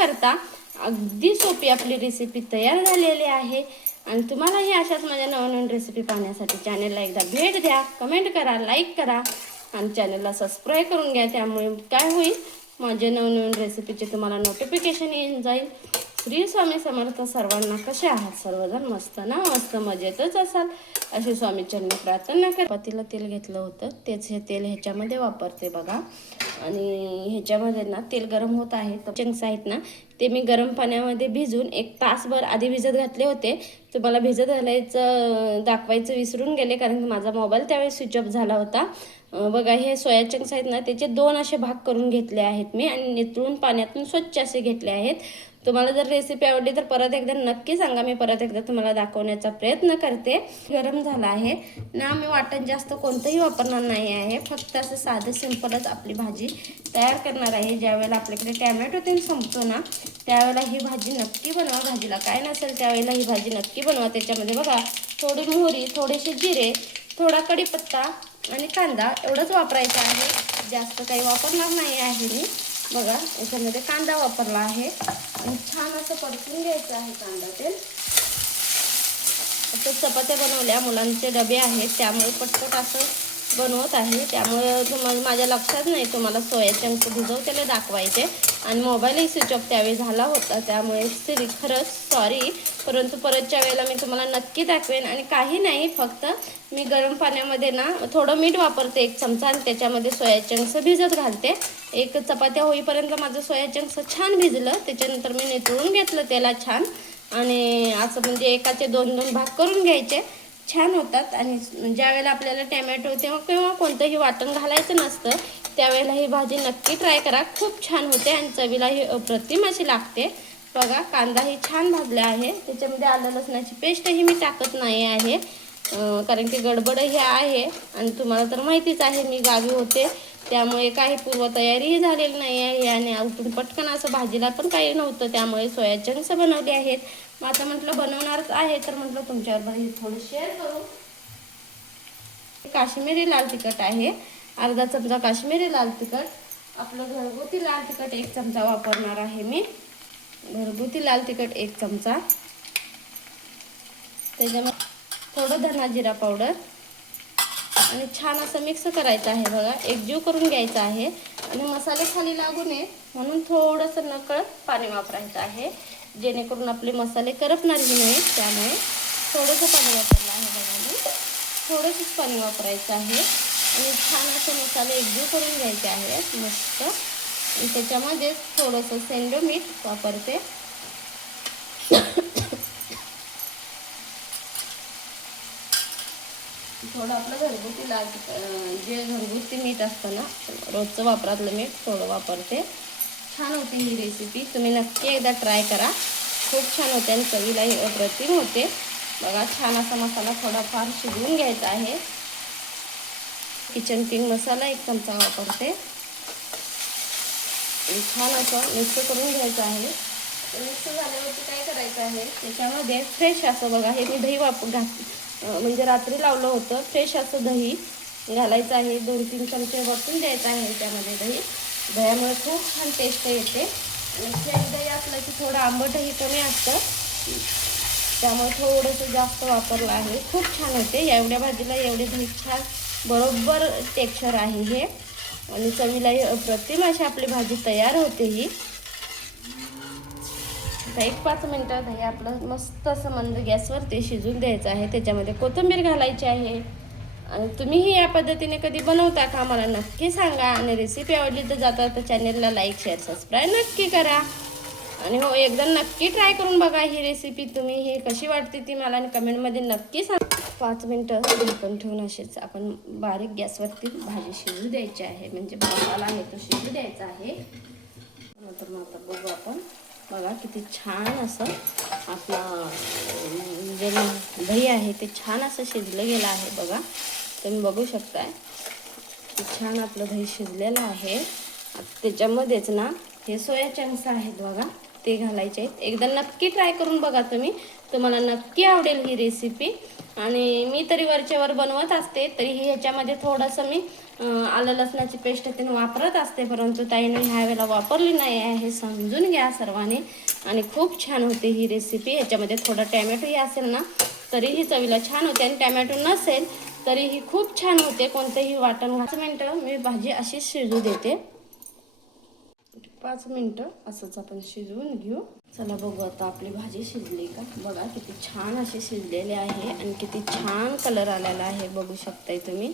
करता अगदी सोपी आपली रेसिपी तयार झालेली आहे। आणि तुम्हालाही अशाच माझ्या नवनवीन रेसिपी पाहण्यासाठी चॅनलला एकदा भेट द्या, कमेंट करा, लाईक करा आणि चॅनलला सबस्क्राईब करून घ्या। त्यामुळे काय होईल, माझ्या नवनवीन रेसिपीचे तुम्हाला नोटिफिकेशन येऊन जाईल। श्री स्वामी समर्थ। सर्वांना कसे आहात? सर्वजण मस्त ना? मस्त मजेतच असाल अशी स्वामीचरणी प्रार्थना कर। पतीला तेल घेतलं होतं, तेच हे तेल ह्याच्यामध्ये वापरते बघा। आणि ह्याच्यामध्ये ना तेल गरम होत आहे, चंक्स आहेत ना ते मी गरम पाण्यामध्ये भिजून 1 तासभर आधी भिजत घातले होते। तुम्हाला भिजत घालायचं दाखवायचं विसरून गेले, कारण माझा मोबाईल त्यावेळेस स्विच ऑफ झाला होता। बघा हे सोया चंक्स आहेत ना, त्याचे 2 असे भाग करून घेतले आहेत मी आणि नितळून पाण्यातून स्वच्छ असे घेतले आहेत। तुम्हाला जर रेसिपी आवडली तर परत एकदा नक्की सांगा, मी परत एकदा तुम्हाला दाखवण्याचा प्रयत्न करते। गरम झाला आहे ना, मी वाटण जास्त कोणतंही वापरणार नाही आहे, फक्त असं साधं सिंपलच आपली भाजी तयार करणार आहे। ज्यावेळेला आपल्याकडे टॅमॅटो तेल संपतो ना, त्यावेळेला ही भाजी नक्की बनवा। भाजीला काय नसेल त्यावेळेला ही भाजी नक्की बनवा। त्याच्यामध्ये बघा थोडी मोहरी, थोडेसे जिरे, थोडा कढीपत्ता आणि कांदा एवढंच वापरायचं आहे, जास्त काही वापरणार नाही आहे मी। बघा याच्यामध्ये कांदा वापरला आहे आणि छान असं परतून घ्यायचं आहे कांदा तेल। आता चपात्या बनवल्या, मुलांचे डबे आहेत त्यामुळे पटपट असं बनवत आहे। त्यामुळे तुम्हाला माझ्या लक्षात नाही तुम्हाला सोया चंक्स भिजवतेले दाखवायचे आणि मोबाईलही स्विच ऑफ त्यावेळी झाला होता, त्यामुळे खरंच सॉरी। परंतु परतच्या वेळेला मी तुम्हाला नक्की दाखवेन। आणि काही नाही, फक्त मी गरम पाण्यामध्ये ना थोडं मीठ वापरते 1 चमचा आणि त्याच्यामध्ये सोया चंक्स भिजत घालते। 1 चपात्या होईपर्यंत माझं सोया चंक्स छान भिजलं, त्याच्यानंतर मी नितळून घेतलं त्याला छान। आणि असं म्हणजे एकाचे 2-2 भाग करून घ्यायचे, छान होतात। आणि ज्या वेळेला आपल्याला टॅमॅटो किंवा कोणतंही वाटण घालायचं नसतं त्यावेळेला ही भाजी नक्की ट्राय करा, खूप छान होते आणि चवीलाही अप्रतिम अशी लागते। बघा कांदाही छान भाजला आहे, त्याच्यामध्ये आलं लसणाची पेस्टही मी टाकत नाही आहे, कारण की गडबड हे आहे आणि तुम्हाला तर माहितीच आहे मी गावी होते, त्यामुळे काही पूर्वतयारीही झालेली नाही आहे आणि उठून पटकन असं भाजीला पण काही नव्हतं, त्यामुळे सोया चंक्स बनवले आहेत। मग आता म्हटलं बनवणारच आहे तर म्हटलं तुमच्याबरोबर हे थोडं शेअर करू। काश्मीरी लाल तिखट आहे, अर्धा चमचा काश्मीरी लाल तिखट। आपलं घरगुती लाल तिखट 1 चमचा वापरणार आहे मी, घरगुती लाल तिखट 1 चमचा। त्याच्यामध्ये थोडं धना जिरा पावडर आणि छान असं मिक्स करायचं आहे। बघा एकजीव करून घ्यायचं आहे आणि मसाले खाली लागू नये म्हणून थोडंसं नकळत पाणी वापरायचं आहे, जेणेकरून आपले मसाले करपणारही नाही। त्यामुळे थोडंसं पाणी वापरलं आहे बघा मी, थोडंसंच पाणी वापरायचं आहे आणि छान असे मसाले एकजीव करून घ्यायचे आहेत मस्त। आणि त्याच्यामध्ये थोडंसं सेंधं मीठ वापरते, थोडं आपलं घरगुती लाल जे घरगुती मीठ असतं ना, रोजचं वापरातलं मीठ थोडं वापरते। छान होते ही रेसिपी, तुम्ही नक्की एकदा ट्राय करा, खूप छान होते आणि चवीलाही अप्रतिम होते। बघा छान असा मसाला थोडाफार शिजवून घ्यायचा आहे। किचन किंग मसाला 1 चमचा वापरते आणि छान असं मिक्स करून घ्यायचं आहे। मिक्स झाल्यावरती काय करायचं आहे, त्याच्यामध्ये फ्रेश असं बघा हे मी दही म्हणजे रात्री लावलं होतं, फ्रेश असं दही घालायचं आहे। 2-3 चमचे वरतून द्यायचं आहे त्यामध्ये दही, दह्यामुळे खूप छान टेस्ट येते। आणि फ्रेश दही असलं की थोडं आंबटही कमी असतं, त्यामुळे थोडंसं जास्त वापरलं आहे, खूप छान होते। एवढ्या भाजीला एवढे दही छान बरोबर टेक्स्चर आहे हे आणि चवीलाही अप्रतिम अशी आपली भाजी तयार होते ही। आता 1-5 मिनटात हे आपलं मस्त असं मंद गॅसवर ते शिजून द्यायचं आहे। त्याच्यामध्ये कोथिंबीर घालायची आहे आणि तुम्हीही या पद्धतीने कधी बनवता का मला नक्की सांगा। आणि रेसिपी आवडली तर जाता तर चॅनलला लाईक शेअर सबस्क्राईब नक्की करा आणि हो एकदा नक्की ट्राय करून बघा ही रेसिपी, तुम्ही ही कशी वाटते ती मला कमेंटमध्ये नक्की सांगा। 5 मिनटं झाकण ठेवून असेच आपण बारीक गॅसवरती भाजी शिजू द्यायची आहे, म्हणजे मसाला आहे तो शिजू द्यायचा आहे। नंतर मग आता बघू आपण, बघा किती छान असं आपलं जे दही आहे ते छान असं शिजलं गेलं आहे। बघा तुम्ही बघू शकताय छान आपलं दही शिजलेलं आहे। त्याच्यामध्येच ना हे सोया चंक्स आहेत बघा, ते घालायचे आहेत. एकदा नक्की ट्राय करून बघा तुम्ही, तुम्हाला नक्की आवडेल ही रेसिपी. आणि मी तरी वरच्यावर बनवत असते, तरीही ह्याच्यामध्ये थोडंसं मी आलं लसणाची पेस्ट त्याने वापरत असते, परंतु ताईने ह्या वेळेला वापरली नाही आहे, हे समजून घ्या सर्वांनी. आणि खूप छान होते ही रेसिपी. ह्याच्यामध्ये थोडा टॅमॅटोही असेल ना तरीही चवीला छान होते, आणि टॅमॅटो नसेल तरीही खूप छान होते. कोणतेही वाटण 5 मिनटं मी भाजी अशीच शिजू देते. 5 मिनटं असंच आपण शिजवून घेऊ. चला बघू आता आपली भाजी शिजली का. बघा किती छान अशी शिजलेली आहे आणि किती छान कलर आलेला आहे, बघू शकताय तुम्ही.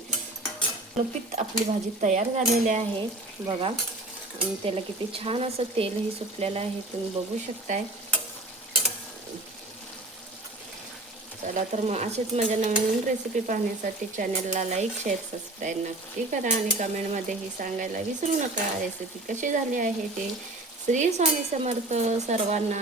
लपीत आपली भाजी तयार झालेली आहे बघा. आणि त्याला किती छान असं तेलही सुटलेलं आहे, तुम्ही बघू शकताय. चला तर मग असेच माझ्या नवीन रेसिपी पाहण्यासाठी चॅनलला लाईक शेअर सबस्क्राईब नक्की करा, आणि कमेंटमध्येही सांगायला विसरू नका रेसिपी कशी झाली आहे ते. श्री स्वामी समर्थ सर्वांना.